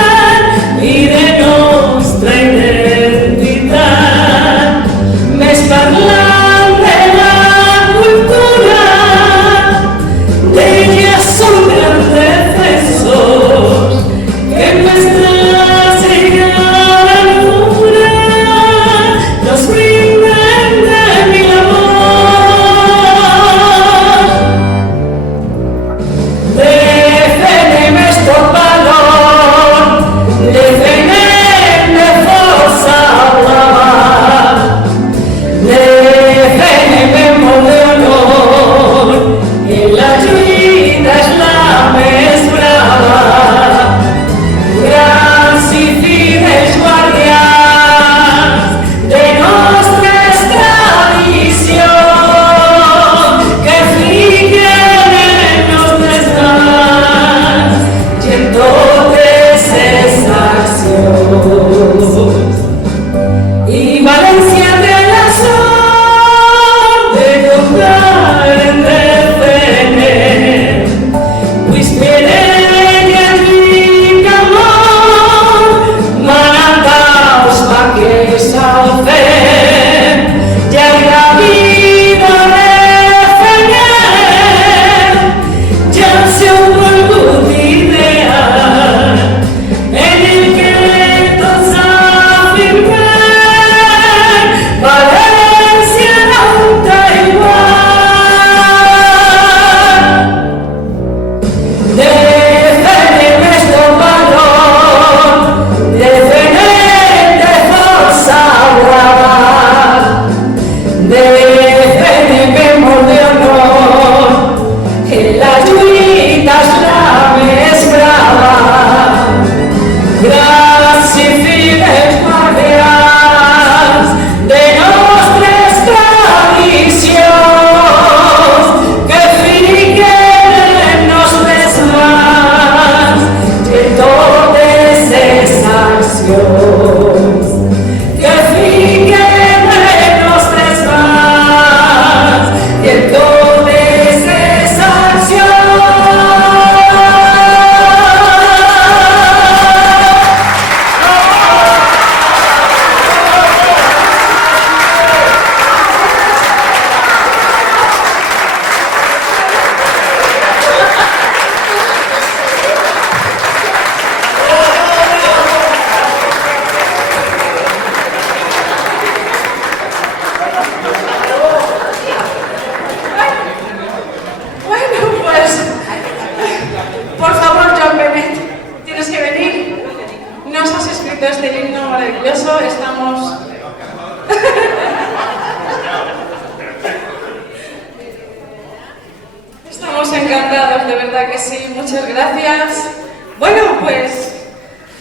pues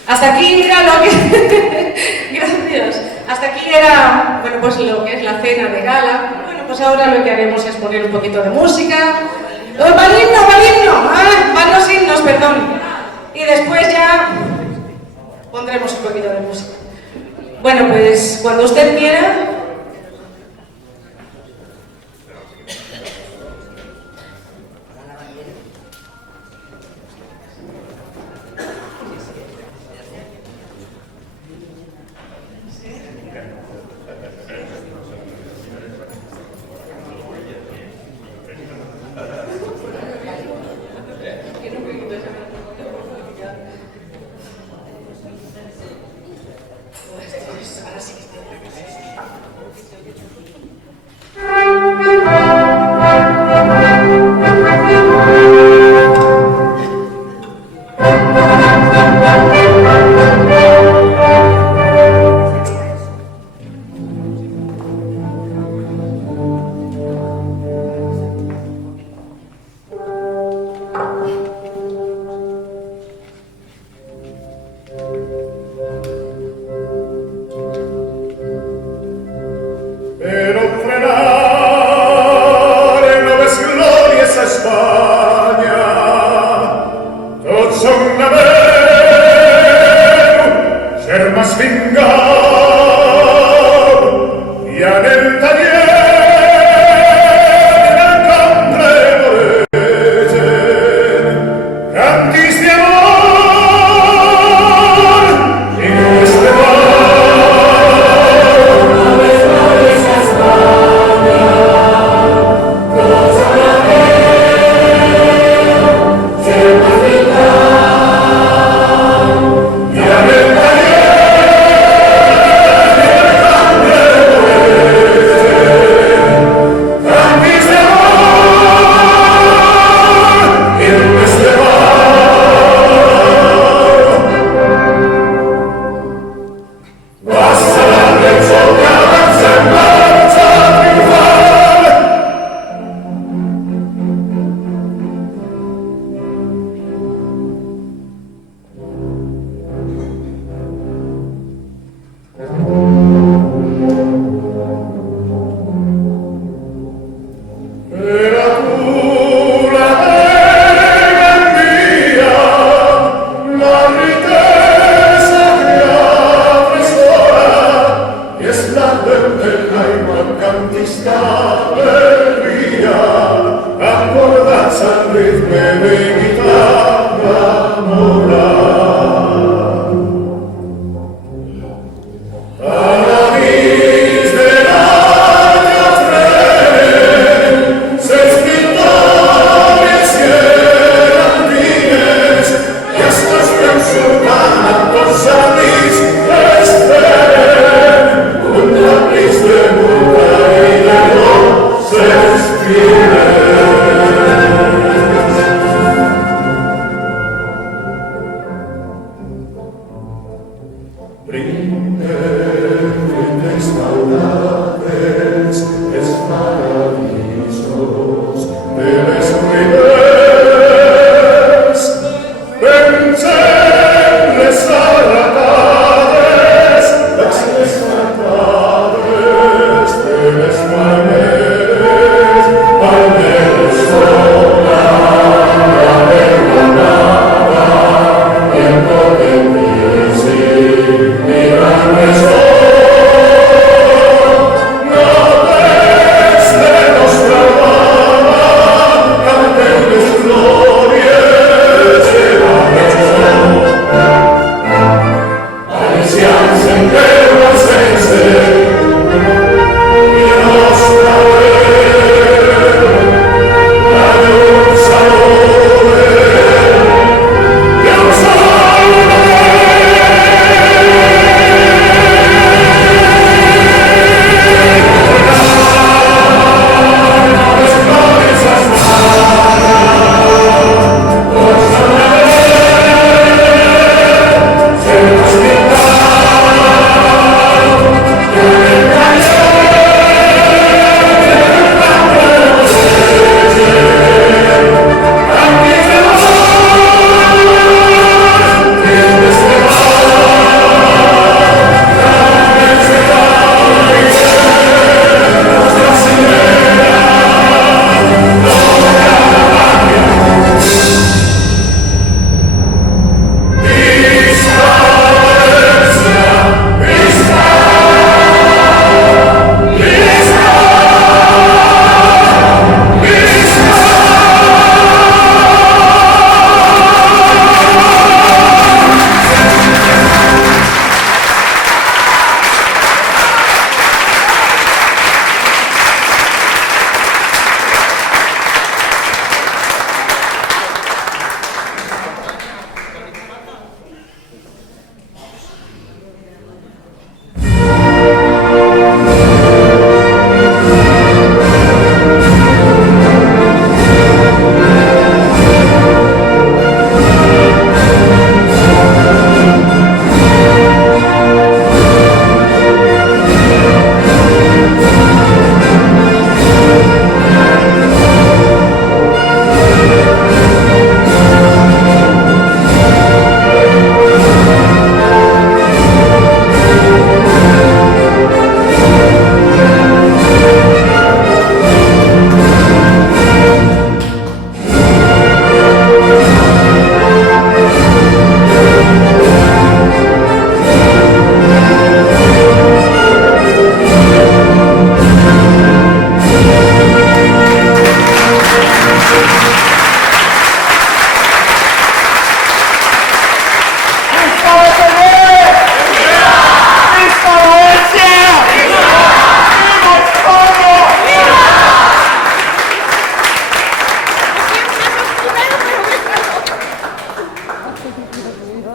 hasta aquí era lo que... Gracias. Hasta aquí era, bueno, pues lo que es la cena de gala. Bueno, pues ahora lo que haremos es poner un poquito de música. ¡Para el himno! Van los himnos, perdón. Y después ya pondremos un poquito de música. Bueno, pues cuando usted quiera.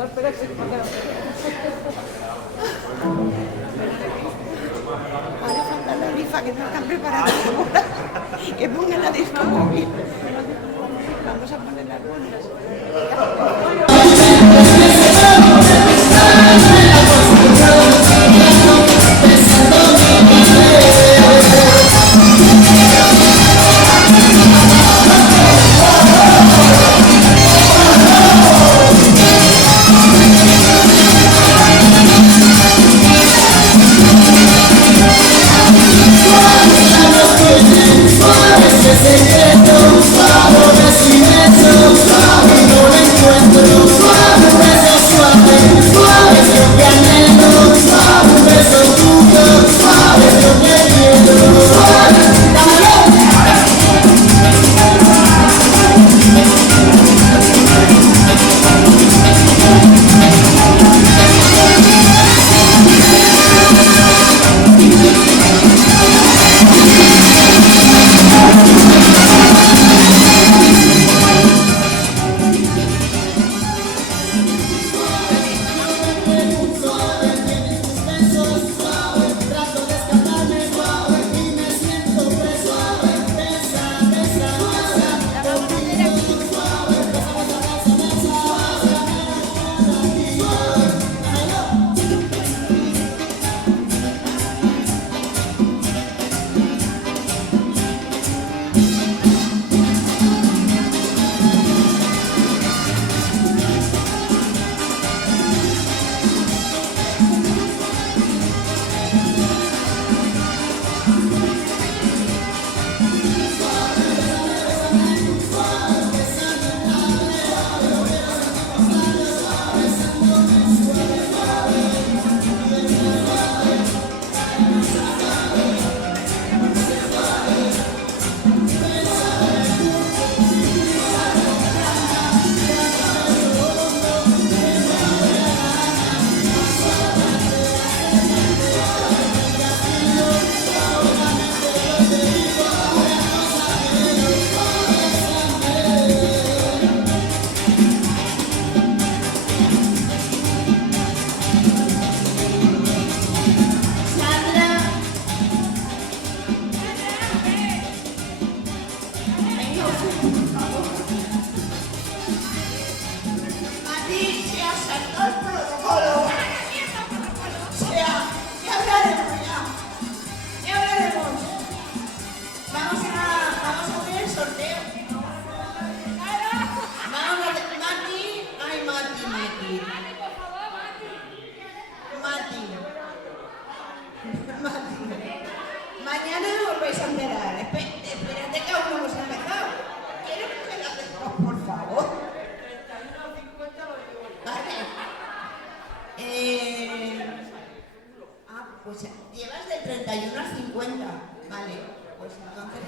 espera, sí, Ahora falta la rifa, que no están preparados ahora. Que pongan la disco móvil. Vamos a poner las bolsas. Mañana os vais a enterar. Espérate que aún no hemos empezado. ¿Quiero que me lo hacemos, por favor? Vale. Pues llevas del 31 al 50. Vale. Pues entonces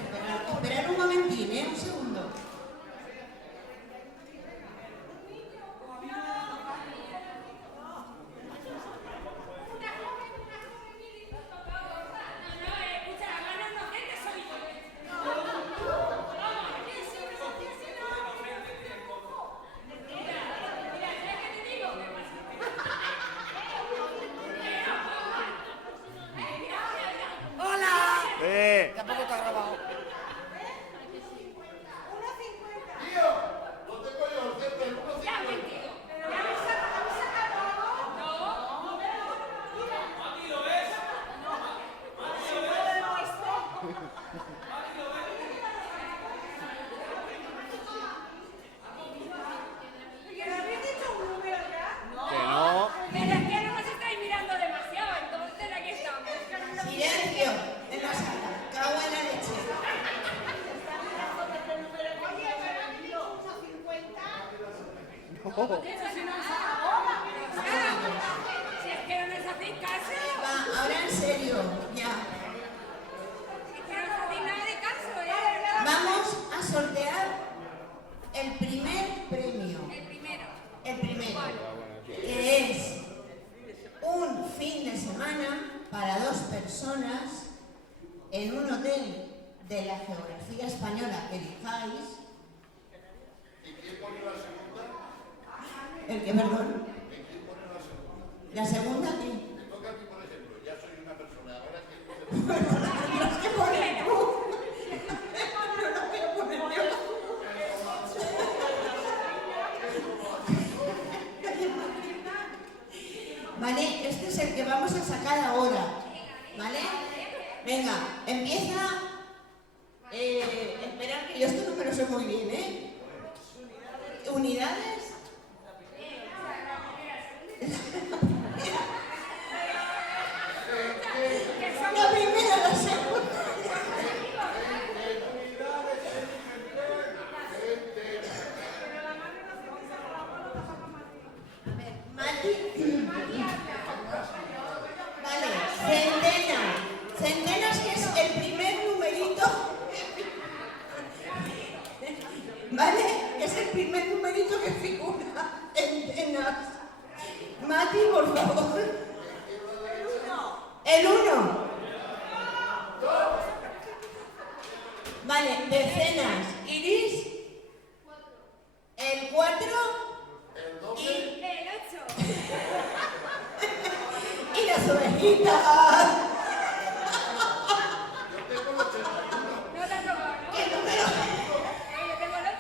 esperar un momentín, un segundo. Tampoco te ha grabado. Si es que no les hacéis caso. Ahora en serio, ya. Es que no les hacéis nada de caso, Vamos a sortear el primer premio. El primero. Que es un fin de semana para 2 personas en un hotel de la geografía española que elijáis. ¿Y quién pone la segunda? El que, perdón. La segunda, ¿qué? Me toca a mí, por ejemplo, ya soy una persona, ahora que... Los que pones tú. No lo voy a poner yo. Vale, este es el que vamos a sacar ahora. ¿Vale? Venga, empieza. Esperad que yo esto no me lo sé muy bien, ¿eh? Unidades. La primera, la segunda. Vale, centenas. Centenas, que es el primer numerito. ¿Vale? Es el primer numerito que figura. Centenas. Mati, por favor. El 1. Vale, decenas. Iris. El 4. Y el 8. Y las ovejitas. ¿Qué número? Yo tengo el 8.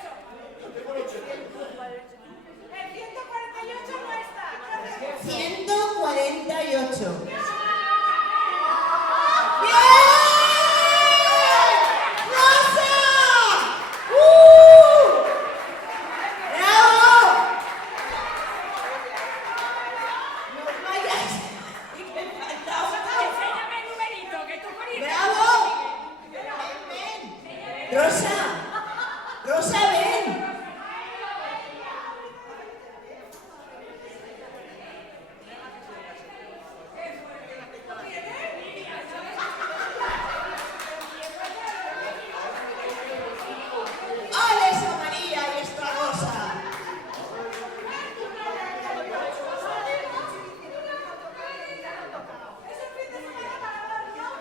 El 148 no está. 148. Rosa, ven. ¡Ole esa María y esta Rosa!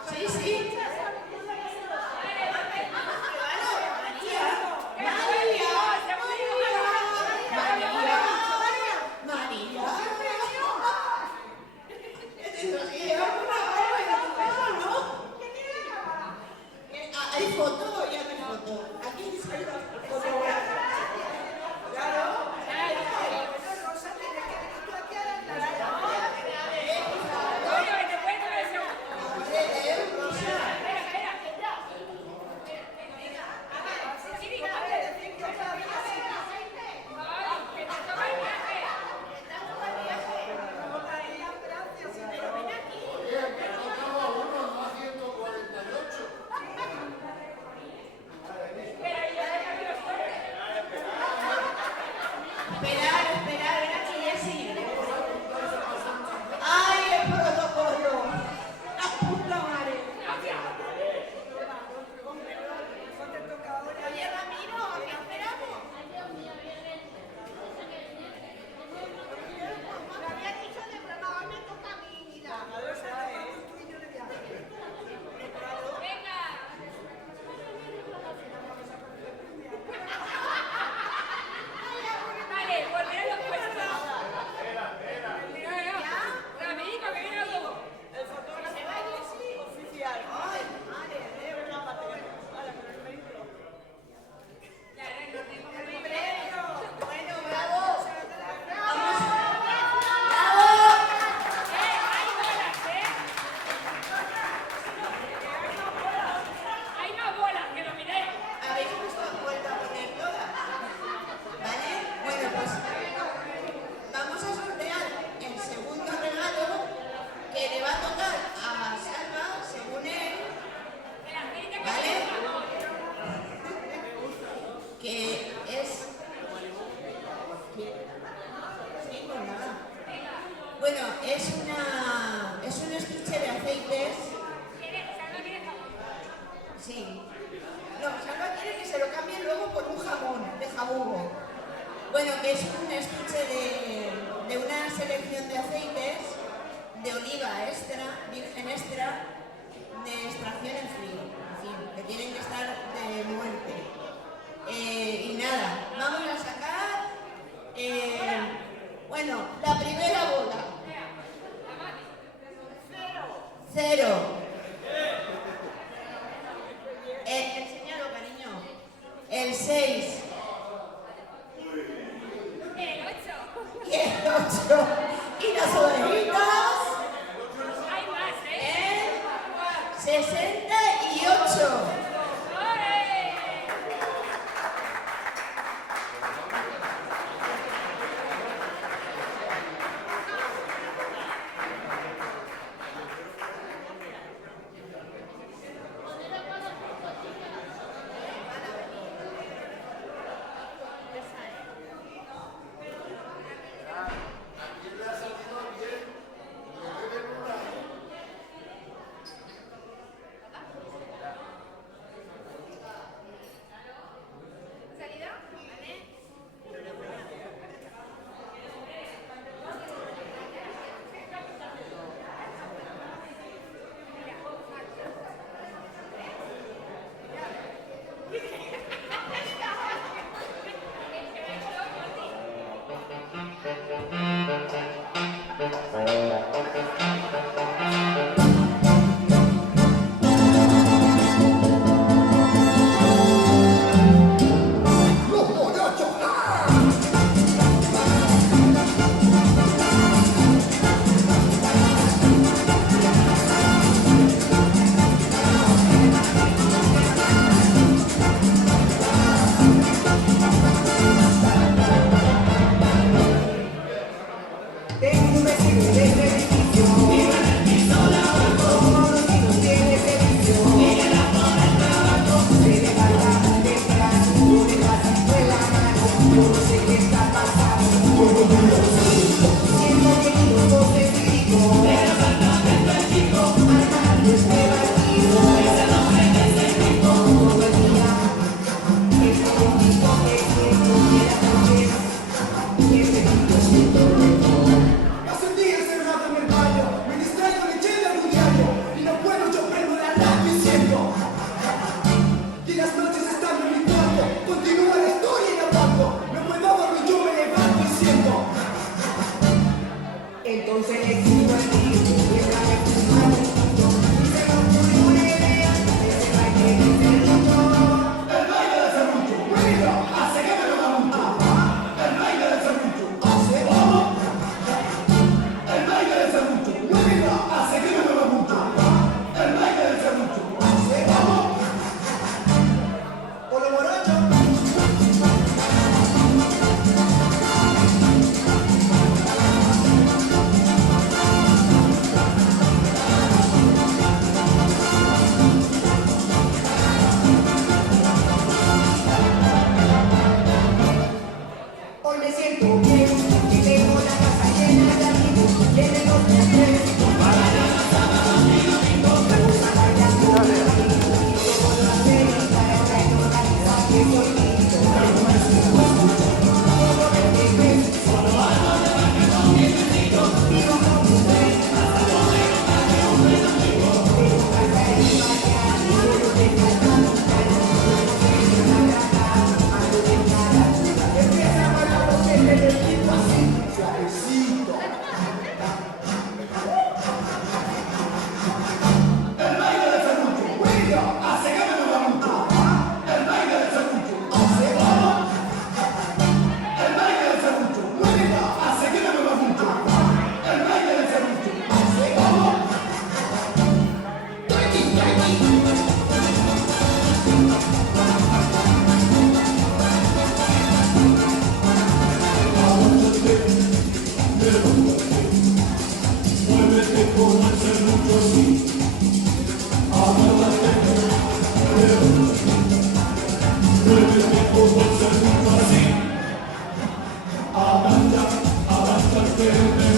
Sí, sí. ¿Hay foto o ya no hay foto? Aquí sale la foto. Claro. Rosa tiene que venir tú aquí a la Esperar, ven aquí, Jessy. ¡Ay, el protocolo! ¡La puta madre! Oye, Ramiro, ¿qué esperamos? Me habían dicho de broma, me toca a mí, mira. Vale, volver a los puestos. Ramiro, que viene algo. El fotógrafo oficial. ¡Ay, madre! De verdad, Mateo. Bueno, bravo. Vamos. ¡Bravo! Hay más bolas, que lo miré. ¿Habéis vuelto a poner todas? ¿Vale? Bueno, pues vamos a sortear el segundo regalo que le va a tocar a Salva, según él. ¿Vale? Que es... Sí, pues nada. Bueno, es un estuche de aceites. Sí. No, Salva quiere que se lo cambien luego por un jamón de jabugo. Bueno, que es un estuche de una selección de aceites de oliva extra, virgen extra, de extracción en frío. En fin, que tienen que estar de muerte. Y nada, vamos a sacar, bueno, la primera bola. mucho. Y las orejitas Hay más, en 68. Avanza, avanza,